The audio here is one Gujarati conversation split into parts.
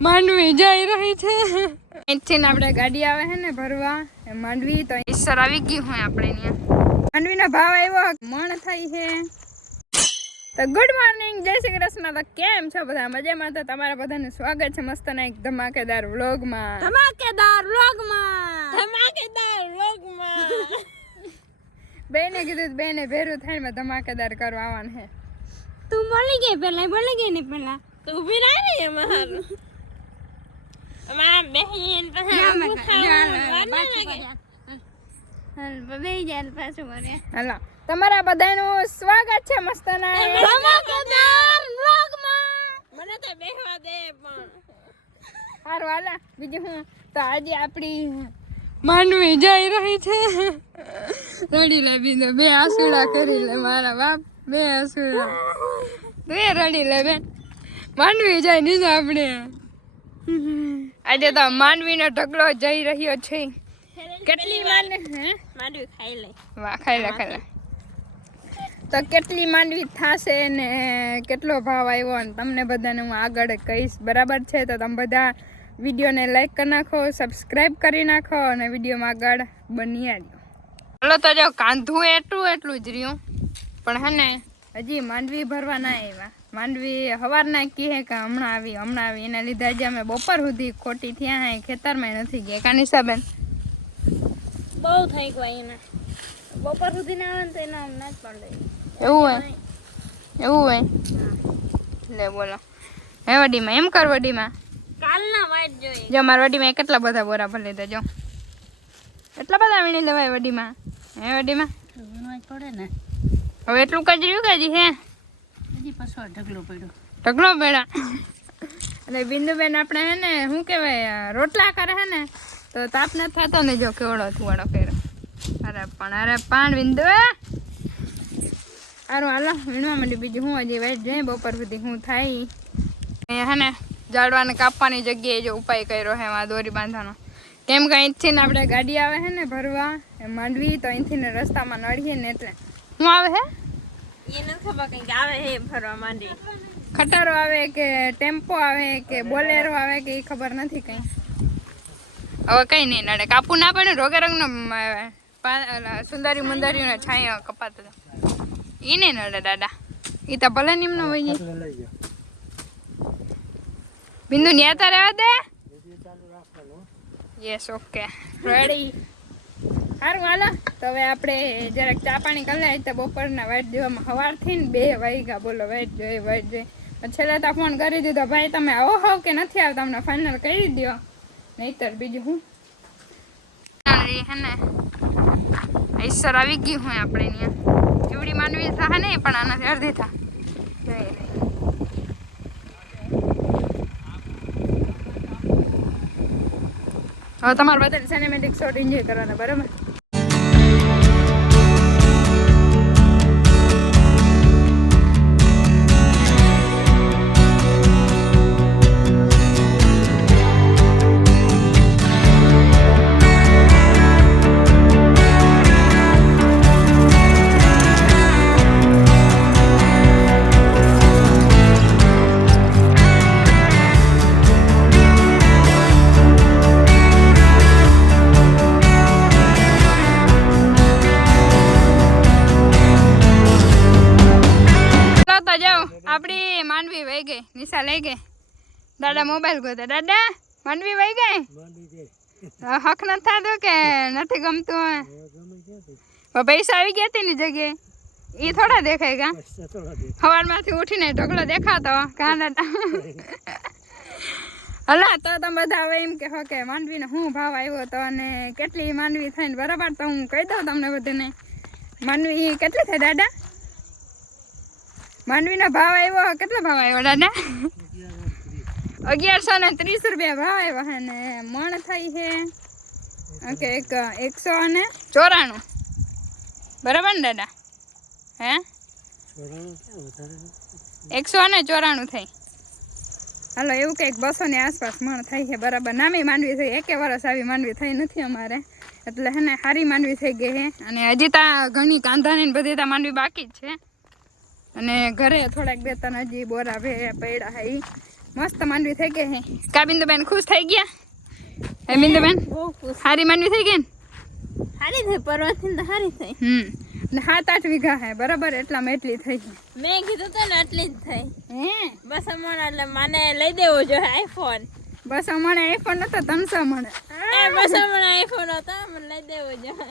માંડવી જઈ રહી છે અહીંથી આપણે ગાડી આવે છે ને ભરવા માંડવી તો ઈસર આવી ગઈ હોય આપણે ત્યાં માંડવીનો ભાવ આવ્યો મણ થઈ છે તો ગુડ મોર્નિંગ જય શ્રી કૃષ્ણ તો કેમ છો બધા મજામાં તો તમારા બધાનું સ્વાગત છે મસ્તના એક ધમાકેદાર વ્લોગમાં બેને કીધું બેને ભેરું થઈને ધમાકેદાર કરવા આવવાનું છે તું બોલી ગઈ ને પેલા તું ઉભી રહી ને અમારું અમારા બહેન હાલો તમારા બધાનું સ્વાગત છે મસ્તના ધમાકેદાર વ્લોગમાં મને તો બેહવા દે પણ હારું હાલા બીજું હું તો આજે આપણી માંડવી જઈ રહી છે રડી લે બીજો બે આસુડા કરી લે મારા બાપ બે આસુડા બે રડી લે બેન માંડવી જાય નીચે આપણે આજે તો માંડવીનો ઢગલો જઈ રહ્યો છે કેટલી માંડવી ખાઈ લે વાહ ખાઈ લે તો કેટલી માંડવી થશે ને કેટલો ભાવ આવ્યો ને તમને બધાને હું આગળ કહીશ બરાબર છે તો તમે બધા વિડીયોને લાઈક કરી નાખો સબસ્ક્રાઈબ કરી નાખો અને વિડીયોમાં આગળ બની આવ્યો ચાલો તો જો કાંધું એટલું જ રહ્યું પણ હે ને હજી માંડવી ભરવા ના આવ્યા માંડવી સવારના કહે કે હમણાં આવી એના લીધે આજે અમે બપોર સુધી ખોટી થયા હે ખેતરમાં નથી ગયા કાની સાબેન બહુ થઈ ગયું એને બપોર સુધી ના આવે ને તો એના ના જ પડે એવું હોય લે બોલો હે વડીમાં એમ કર વડીમાં કાલના વાટ જોઈએ જો મારા વડીમાં કેટલા બધા બોરા ભરી લીધા જો એટલા બધા વીણી લેવાય વડીમાં હે વડીમાં પડે ને હવે એટલું કજર્યું કે હજી હે હજી પાછો ઢગલો પડ્યો અને બિંદુબેન આપણે હે ને શું કહેવાય રોટલા કરે હે ને તો તાપ ન થતો ને જો કેવડો થુવાડો કર્યો અરે પણ બિંદુ સારું હાલો વીણવા માંડી બીજું હું હજી વાઈટ જાય બપોર સુધી શું થાય અહીંયા હે ને ઝાડવાને કાપવાની જગ્યાએ જો ઉપાય કર્યો હે એમાં દોરી બાંધવાનો કેમ કે અહીંથી ને આપણે ગાડી આવે છે ને ભરવા માંડવી તો અહીંથી ને રસ્તામાં નડીએ ને એટલે શું આવે હે એ નથી ખબર કંઈક આવે હે ભરવા માંડી ખટારો આવે કે ટેમ્પો આવે કે બોલેરો આવે કે એ ખબર નથી કંઈ હવે કંઈ નહીં નડે કાપું ના પડે રોગે રંગનો સુંદરી મુંદરીનો છાંયો કપાતો હતો એ નહીં નડે દાદા એ તો ભલે નિમનો હોય બિંદુ ન્યાતા રહેવા દે યસ ઓકે રેડી સારું હાલો તો હવે આપણે જરાક ચા પાણી કરી લઈએ તો બપોરના વાઈટ દેવામાં સવારથી ને 2 વાગ્યા બોલો વાઈટ જોઈએ છેલ્લે તો ફોન કરી દીધો ભાઈ તમે આવો હોવ કે નથી આવતા તમને ફાઇનલ કરી દો નહીતર બીજું હું હે ને ઈસર આવી ગઈ હોય આપણે ત્યાં એવડી માંડવી થાય નહીં પણ આનાથી અડધી થા હવે તમારે બધા સિનેમેટિક શોટ એન્જોય કરવાના બરાબર આપડી માંડવી વહી ગઈ નિશા લઈ ગઈ દાદા મોબાઈલ ગયો દાદા માંડવી વહી ગઈ હક નથી થતું કે નથી ગમતું પૈસા આવી ગયા તેની જગ્યાએ એ થોડા દેખાય કા સવારમાંથી ઉઠીને ઢગલો દેખાતો કા દાદા હલા તો તમે બધા હવે એમ કહો કે માંડવીનો શું ભાવ આવ્યો તો અને કેટલી માંડવી થઈને બરાબર તો હું કહી દઉં તમને બધાને માંડવી કેટલી થાય દાદા માંડવીનો ભાવ આવ્યો કેટલો ભાવ આવ્યો દાદા 1130 રૂપિયા ભાવ આવ્યો હે ને મણ થઈ છે કે 194 બરાબર ને દાદા હે 194 થઈ હાલો એવું કંઈક 200 ની આસપાસ મણ થઈ છે બરાબર નામી માંડવી થઈ 1 વર્ષ આવી માંડવી થઈ નથી અમારે એટલે હે ને સારી માંડવી થઈ ગઈ છે અને હજી ત્યાં ઘણી કાંધાની બધી ત્યાં માંડવી બાકી જ છે અને ઘરે થોડાક 2-3 હજી બોરા પડ્યા હે મસ્ત માંડવી થઈ ગઈ હે કા બિંદુબેન ખુશ થઈ ગયા હે બિંદુબેન બહુ ખુશ હારી માંડવી થઈ ગઈ ને હારી થઈ પરવાથી તો હારી થઈ ને 7-8 વીઘા હે બરાબર એટલામાં એટલી થઈ છે મેં કીધું તો ને આટલી જ થઈ હે બસ હમણાં એટલે મને લઈ દેવો જોઈએ આઈફોન બસ અમારે આઈફોન નતો 300 મળે બસ હમણાં આઈફોન હતો મને લઈ દેવો જોઈએ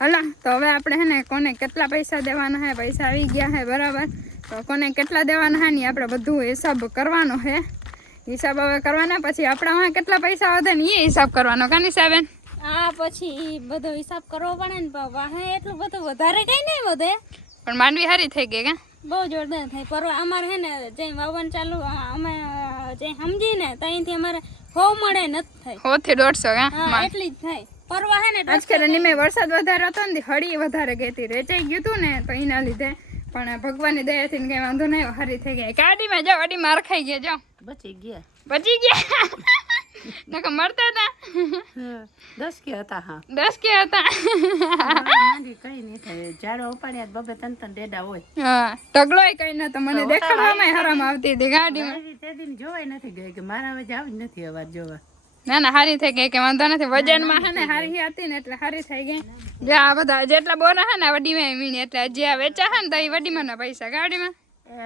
હલા તો હવે આપણે હે ને કોને કેટલા પૈસા દેવાના હે પૈસા આવી ગયા હે બરાબર તો કોને કેટલા દેવાના હે ને આપણે બધું હિસાબ કરવાનો હે હિસાબ હવે કરવાના પછી આપણા કેટલા પૈસા વધે ને એ હિસાબ કરવાનો કાની સાહેબ હા પછી બધો હિસાબ કરવો પડે ને વાહે એટલું બધું વધારે કઈ નહીં વધે પણ માંડવી હારી થઈ ગઈ કા બહુ જોરદાર થાય પરવા અમારે હે ને જે વાવન ચાલુ અમે જે સમજી ને ત્યાંથી અમારે 100 મળે નથી થાય 100 થી 150 હા એટલી જ થાય પરવા હે ને આજકાલ નિમે વરસાદ વધારે હતો ને હળી વધારે ગઈ રેચાઈ ગયું તું ને તો એના લીધે પણ ભગવાનની દયાથી કઈ વાંધો નહીં હારી થઈ ગઈ ગાડીમાં જાઓ ગાડી માર ખાઈ ગયા જાઓ બચી ગયા નકો મરતા હતા 10 કે હતા હા 10 કે હતા માંડી કઈ નહીં થાય ઝાડો ઉપાડ્યા બબે તન ડેડા હોય હા ટગલોય કઈ નતો મને દેખાડવામાં હરામ આવતી હતી ગાડીમાં આવી તે દિન જોવાય નથી ગઈ કે મારા હવે જાવ જ નથી અવાર જોવા ના ના હારી થઈ ગઈ કે વાંધો નથી વજનમાં હે ને હારી હતી ને એટલે હારી થઈ ગઈ જે આ બધા જેટલા બોરા હે ને વડીમાં વીણી એટલે જે આ વેચા હે ને તો એ વડીમાં ના પૈસા ગાડીમાં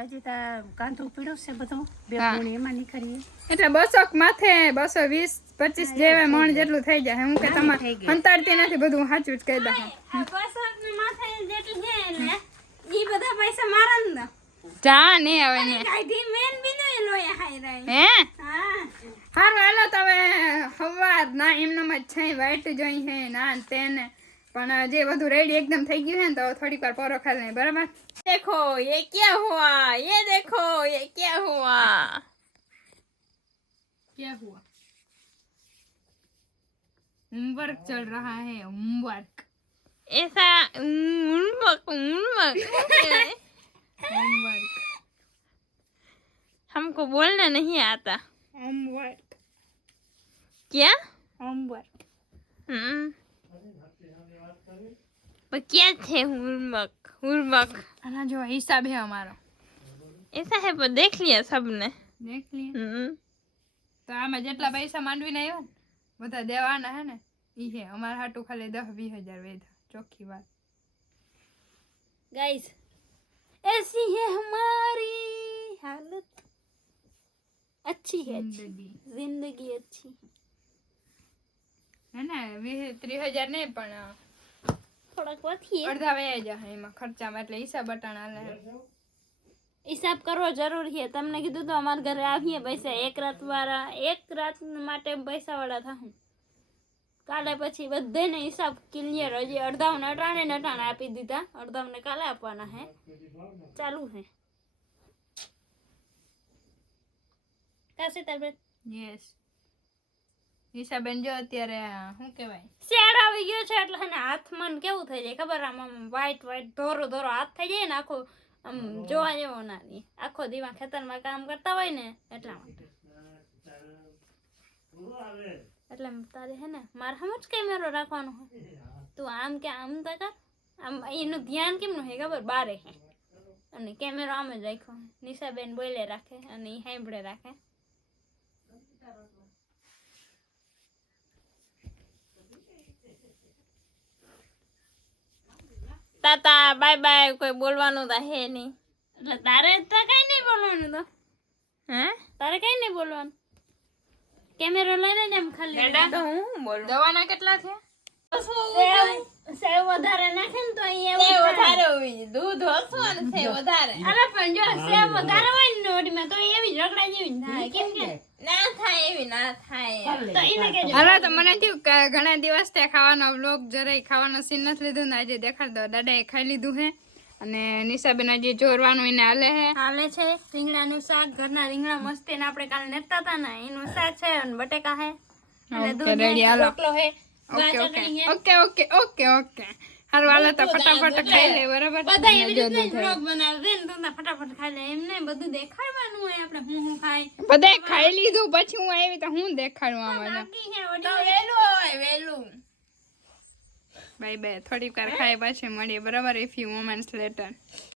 હજી તા કાંધું પીડ્યું છે બધું બે ગુણી એમાં નીકળીએ એટલે 200 માથે 220-25 જેવા મણ જેટલું થઈ જાય હું કે તમારે અંતારતી નથી બધું સાચું જ કહી દઉં માથે જેટલી છે એટલે ઈ બધા પૈસા મારા ને જા ને હવે ને ગાડી મેન બિનો એ લોયા હાઈ રહી હે હા હારું હાલો તો હવે સવાર ના એમનામ જ છે વાઈટ જોઈ હે ના તેને પણ જે બધું રેડી એકદમ થઈ ગયું હે ને તો થોડીક વાર પોરો ખાલી નહીં બરાબર देखो ये क्या हुआ ये देखो ये क्या हुआ होमवर्क चल रहा है होमवर्क ऐसा होमवर्क हमको बोलना नहीं आता होमवर्क क्या होमवर्क पर क्या थे हुरमक आना जो हिसाब है हमारा ऐसा है पर देख लिया सबने देख लिए તો આમાં જેટલા પૈસા માંડવીને આવ્યા ને બધા દેવાના હે ને ઈ હે અમારા હાટુ ખાલી 10-20 હજાર વેધા ચોખ્ખી વાત गाइस ऐसी है हमारी हालत अच्छी है जिंदगी अच्छी હે ને 20-30 હજાર નહીં પણ થોડાક વધી અડધા વયા જાય એમાં ખર્ચામાં એટલે હિસાબ બટાણા લે હિસાબ કરવો જરૂરી છે તમને કીધું તો અમારા ઘરે આવીએ પૈસા એક રાત માટે પૈસા વાળા થાઉં કાલે પછી બધાને હિસાબ ક્લિયર હજી અડધાઓને અટાણે આપી દીધા અડધાઓને કાલે આપવાના હે ચાલુ હે કાશે તારે યસ હિસાબેન જો અત્યારે શું કહેવાય શેડ આવી ગયો છે એટલે ને હાથમાં કેવું થઈ જાય ખબર આમ વ્હાઈટ ધોરો હાથ થઈ જાય ને આખો આમ જોવા જેવો ના આખો દીવા ખેતરમાં કામ કરતા હોય ને એટલા માટે એટલે તારે હે ને મારે હમ જ કેમેરો રાખવાનો હોય તું આમ કે આમ તો કર આમ એનું ધ્યાન કેમનું હે ખબર બારે હે અને કેમેરો આમ જ રાખ્યો નિશાબેન બોલે રાખે અને એ સાંભળે રાખે તાતા બાય બાય કોઈ બોલવાનું તો હે નહીં એટલે તારે તો કઈ નહીં બોલવાનું તો હે તારે કઈ નહીં બોલવાનું કેમેરો લઈને જ એમ ખાલી તો હું બોલું દવાના કેટલા છે સેવ વધારે નાખે ને તો સેવ વધારે હોય દૂધ ઓછું અને સેવ વધારે અરે પણ જો સેવ વધારે હોય ને નોડીમાં તો એવી રગડા જેવી જ થાય કેમ કે ના થાય એવી ના થાય તો એને કેજો હાલો તો મને થયું કે ઘણા દિવસ થી ખાવાનો વ્લોગ જરાય ખાવાનો સીન નથી લીધું ને આજે દેખાડ દો દાદાએ ખાઈ લીધું હે અને નિશાબેન હજી જોરવાનું એને હાલે હે હાલે છે રીંગણાનું શાક ઘરના રીંગણા મસ્તી ને આપણે કાલે નેતા હતા ને એનું શાક છે અને બટેકા હે અને દૂધ રેડી હે, હાલો રોટલો હે ઓકે હારું હાલો તો ફટાફટ ખાઈ લે બરાબર બધા એવી રીતે વ્લોગ બનાવે ને તો ફટાફટ ખાઈ લે એમ નહીં બધું દેખાડવાનું હોય આપણે હું ખાય બધાય ખાઈ લીધું પછી હું આવી તો હું દેખાડું આમાં બાકી હે તો વડી વેલું હોય વેલું બાય બાય થોડીક વાર ખાઈ પછી મળીએ બરાબર ઇફ યુ મોમેન્ટ્સ લેટર